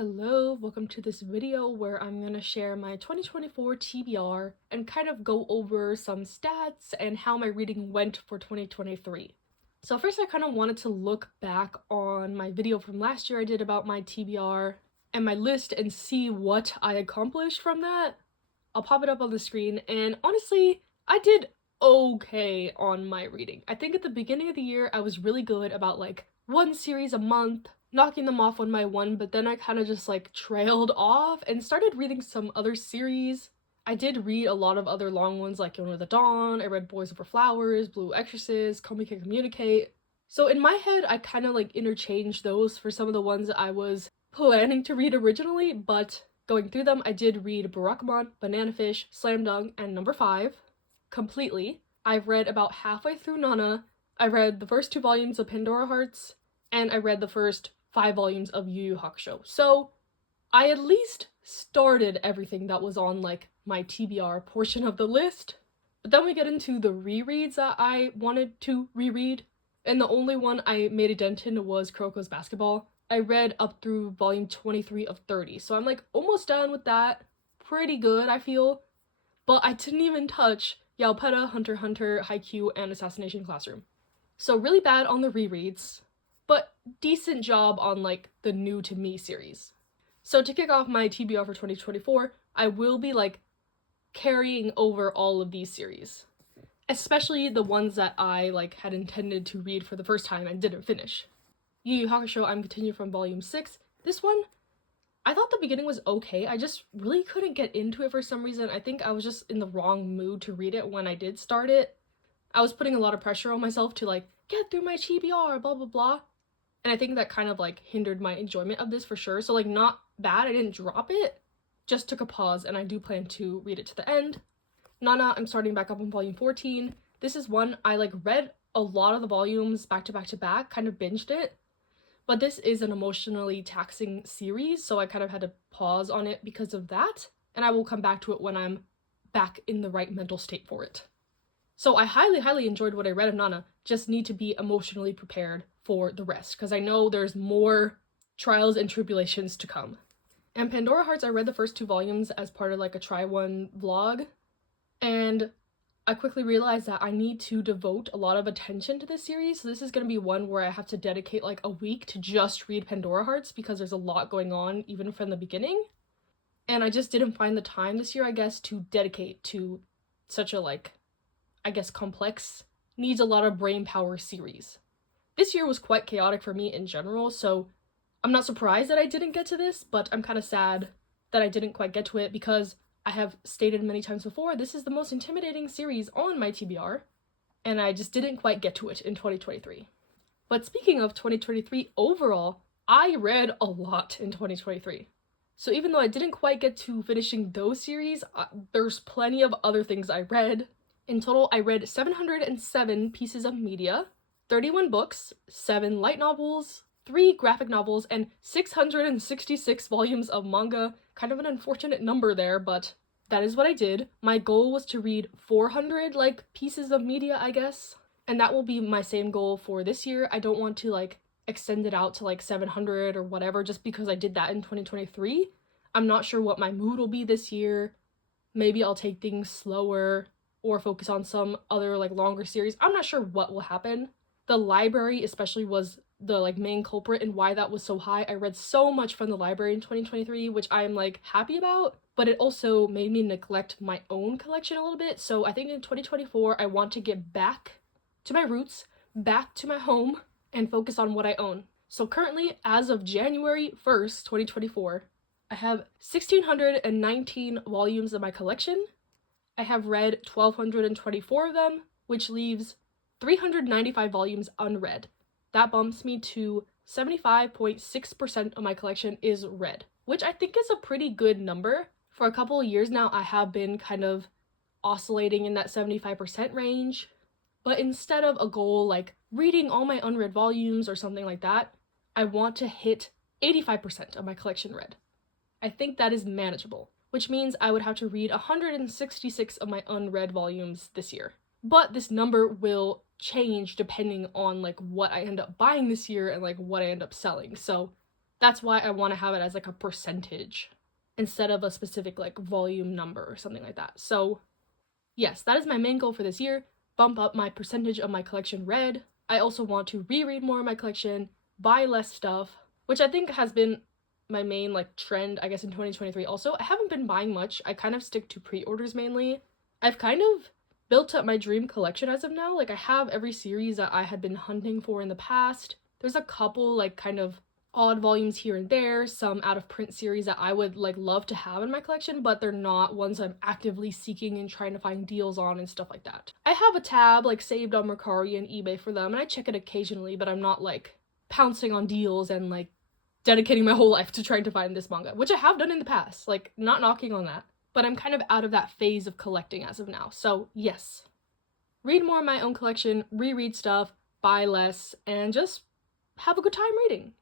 Hello, welcome to this video where I'm going to share my 2024 TBR and kind of go over some stats and how my reading went for 2023. So first I kind of wanted to look back on my video from last year I did about my TBR and my list and see what I accomplished from that. I'll pop it up on the screen, and honestly, I did okay on my reading. I think at the beginning of the year I was really good about like one series a month, knocking them off one by one, but then I kind of just like trailed off and started reading some other series. I did read a lot of other long ones like Yona the Dawn, I read Boys Over Flowers, Blue Exorcist, Call Me Can Communicate. So in my head, I kind of like interchanged those for some of the ones I was planning to read originally, but going through them, I did read Barakamon, Banana Fish, Slam Dunk, and Number 5 completely. I've read about halfway through Nana. I read the first 2 volumes of Pandora Hearts, and I read the first 5 volumes of Yu Yu Hakusho. So I at least started everything that was on like my TBR portion of the list. But then we get into the rereads that I wanted to reread, and the only one I made a dent in was Kuroko's Basketball. I read up through volume 23 of 30, so I'm like almost done with that. Pretty good, I feel. But I didn't even touch Yaopeta, Hunter x Hunter, Haikyuu, and Assassination Classroom. So really bad on the rereads, but decent job on like the new to me series. So to kick off my TBR for 2024, I will be like carrying over all of these series, especially the ones that I like had intended to read for the first time and didn't finish. Yu Yu Hakusho, I'm continuing from volume 6. This one, I thought the beginning was okay. I just really couldn't get into it for some reason. I think I was just in the wrong mood to read it when I did start it. I was putting a lot of pressure on myself to like get through my TBR, blah blah blah. And I think that kind of like hindered my enjoyment of this for sure. So like not bad, I didn't drop it, just took a pause, and I do plan to read it to the end. Nana, I'm starting back up on volume 14. This is one I like read a lot of the volumes back to back to back, kind of binged it. But this is an emotionally taxing series, so I kind of had to pause on it because of that. And I will come back to it when I'm back in the right mental state for it. So I highly enjoyed what I read of Nana, just need to be emotionally prepared for the rest, because I know there's more trials and tribulations to come. And Pandora Hearts, I read the first 2 volumes as part of like a try one vlog, and I quickly realized that I need to devote a lot of attention to this series. So this is going to be one where I have to dedicate like a week to just read Pandora Hearts because there's a lot going on even from the beginning. And I just didn't find the time this year, I guess, to dedicate to such a like, I guess, complex, needs a lot of brain power series. This year was quite chaotic for me in general, so I'm not surprised that I didn't get to this, but I'm kind of sad that I didn't quite get to it because I have stated many times before, this is the most intimidating series on my TBR, and I just didn't quite get to it in 2023. But speaking of 2023 overall, I read a lot in 2023. So even though I didn't quite get to finishing those series, there's plenty of other things I read. In total, I read 707 pieces of media, 31 books, 7 light novels, 3 graphic novels, and 666 volumes of manga. Kind of an unfortunate number there, but that is what I did. My goal was to read 400 like pieces of media, I guess, and that will be my same goal for this year. I don't want to like extend it out to like 700 or whatever just because I did that in 2023. I'm not sure what my mood will be this year. Maybe I'll take things slower or focus on some other like longer series. I'm not sure what will happen. The library especially was the like main culprit and why that was so high. I read so much from the library in 2023, which I'm like happy about, but it also made me neglect my own collection a little bit. So I think in 2024 I want to get back to my roots, back to my home, and focus on what I own. So currently, as of January 1st, 2024, I have 1,619 volumes of my collection. I have read 1,224 of them, which leaves 395 volumes unread. That bumps me to 75.6% of my collection is read, which I think is a pretty good number. For a couple of years now, I have been kind of oscillating in that 75% range, but instead of a goal like reading all my unread volumes or something like that, I want to hit 85% of my collection read. I think that is manageable, which means I would have to read 166 of my unread volumes this year. But this number will change depending on like what I end up buying this year and like what I end up selling. So That's why I want to have it as like a percentage instead of a specific like volume number or something like that. So yes, that is my main goal for this year. Bump up my percentage of my collection read. I also want to reread more of my collection, buy less stuff, which I think has been my main like trend, I guess, in 2023 also. I haven't been buying much. I kind of stick to pre-orders mainly. I've kind of built up my dream collection as of now. Like I have every series that I had been hunting for in the past. There's a couple like kind of odd volumes here and there, some out of print series that I would like love to have in my collection, but they're not ones I'm actively seeking and trying to find deals on and stuff like that. I have a tab like saved on Mercari and eBay for them, and I check it occasionally, but I'm not like pouncing on deals and like dedicating my whole life to trying to find this manga, which I have done in the past, like not knocking on that, but I'm kind of out of that phase of collecting as of now. So yes, read more of my own collection, reread stuff, buy less, and just have a good time reading.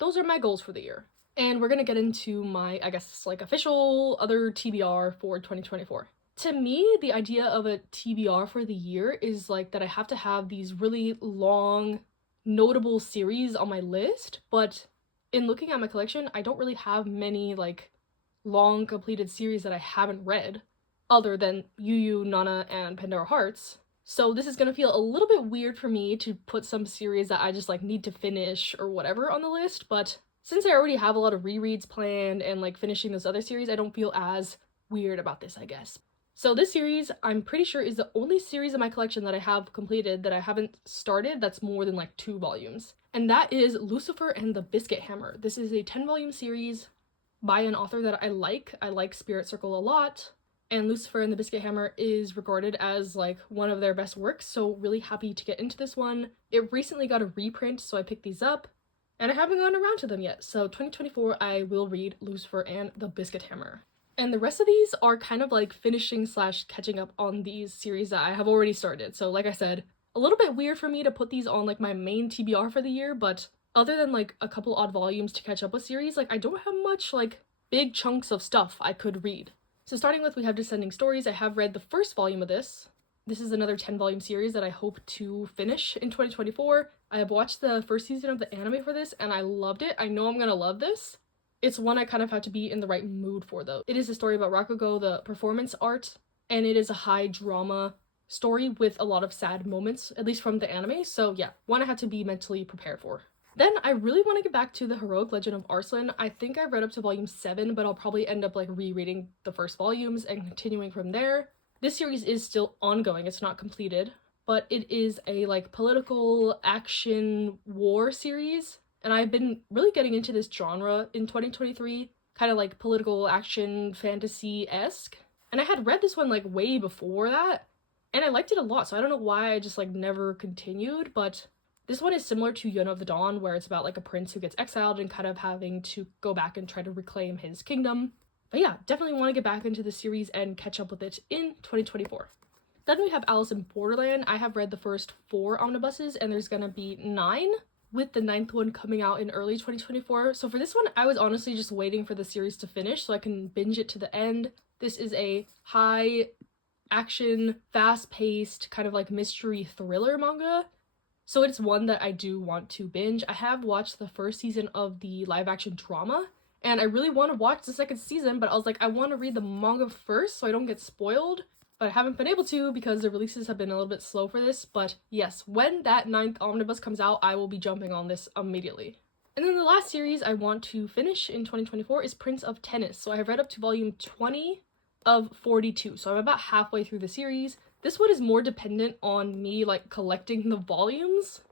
Those are my goals for the year. And we're gonna get into my, I guess, like official other TBR for 2024. To me, the idea of a TBR for the year is like that I have to have these really long, notable series on my list, but in looking at my collection, I don't really have many like long completed series that I haven't read, other than Yu Yu, Nana, and Pandora Hearts. So this is gonna feel a little bit weird for me to put some series that I just like need to finish or whatever on the list, but since I already have a lot of rereads planned and like finishing those other series, I don't feel as weird about this, I guess. So this series, I'm pretty sure, is the only series in my collection that I have completed that I haven't started that's more than like 2 volumes. And that is Lucifer and the Biscuit Hammer. This is a 10-volume series by an author that I like. I like Spirit Circle a lot. And Lucifer and the Biscuit Hammer is regarded as like one of their best works, so really happy to get into this one. It recently got a reprint, so I picked these up, and I haven't gone around to them yet. So 2024, I will read Lucifer and the Biscuit Hammer. And the rest of these are kind of like finishing / catching up on these series that I have already started. So like I said, a little bit weird for me to put these on like my main TBR for the year, but other than like a couple odd volumes to catch up with series, like I don't have much like big chunks of stuff I could read. So starting with, we have Descending Stories. I have read the first volume of this. This is another 10-volume series that I hope to finish in 2024. I have watched the first season of the anime for this, and I loved it. I know I'm gonna love this. It's one I kind of have to be in the right mood for, though. It is a story about Rakugo, the performance art, and it is a high drama story with a lot of sad moments, at least from the anime. So yeah, one I had to be mentally prepared for. Then I really want to get back to the Heroic Legend of Arslan. I think I've read up to volume 7, but I'll probably end up like rereading the first volumes and continuing from there. This series is still ongoing, it's not completed, but it is a like political action war series, and I've been really getting into this genre in 2023, kind of like political action fantasy-esque. And I had read this one like way before that, and I liked it a lot, so I don't know why I just like never continued, but this one is similar to Yona of the Dawn, where it's about like a prince who gets exiled and kind of having to go back and try to reclaim his kingdom. But yeah, definitely want to get back into the series and catch up with it in 2024. Then we have Alice in Borderland. I have read the first 4 omnibuses, and there's gonna be 9, with the 9th one coming out in early 2024. So for this one, I was honestly just waiting for the series to finish so I can binge it to the end. This is a high action, fast-paced, kind of like mystery thriller manga. So it's one that I do want to binge. I have watched the first season of the live-action drama, and I really want to watch the second season, but I was like, I want to read the manga first so I don't get spoiled. But I haven't been able to because the releases have been a little bit slow for this. But yes, when that 9th omnibus comes out, I will be jumping on this immediately. And then the last series I want to finish in 2024 is Prince of Tennis. So I have read up to volume 20 of 42. So I'm about halfway through the series. This one is more dependent on me like collecting the volumes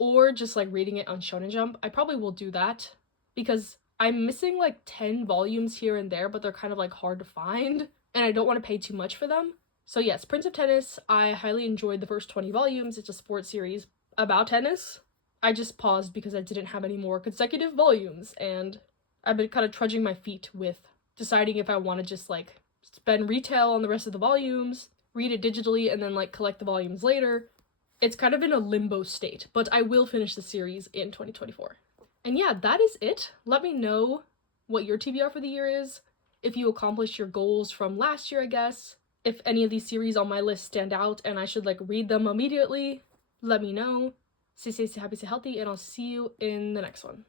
or just like reading it on Shonen Jump. I probably will do that because I'm missing like 10 volumes here and there, but they're kind of like hard to find and I don't want to pay too much for them. So yes, Prince of Tennis, I highly enjoyed the first 20 volumes. It's a sports series about tennis. I just paused because I didn't have any more consecutive volumes, and I've been kind of trudging my feet with deciding if I want to just like spend retail on the rest of the volumes, read it digitally, and then like collect the volumes later. It's kind of in a limbo state, but I will finish the series in 2024. And yeah, that is it. Let me know what your TBR for the year is, if you accomplished your goals from last year, I guess. If any of these series on my list stand out and I should like read them immediately, let me know. Stay safe, stay happy, stay healthy, and I'll see you in the next one.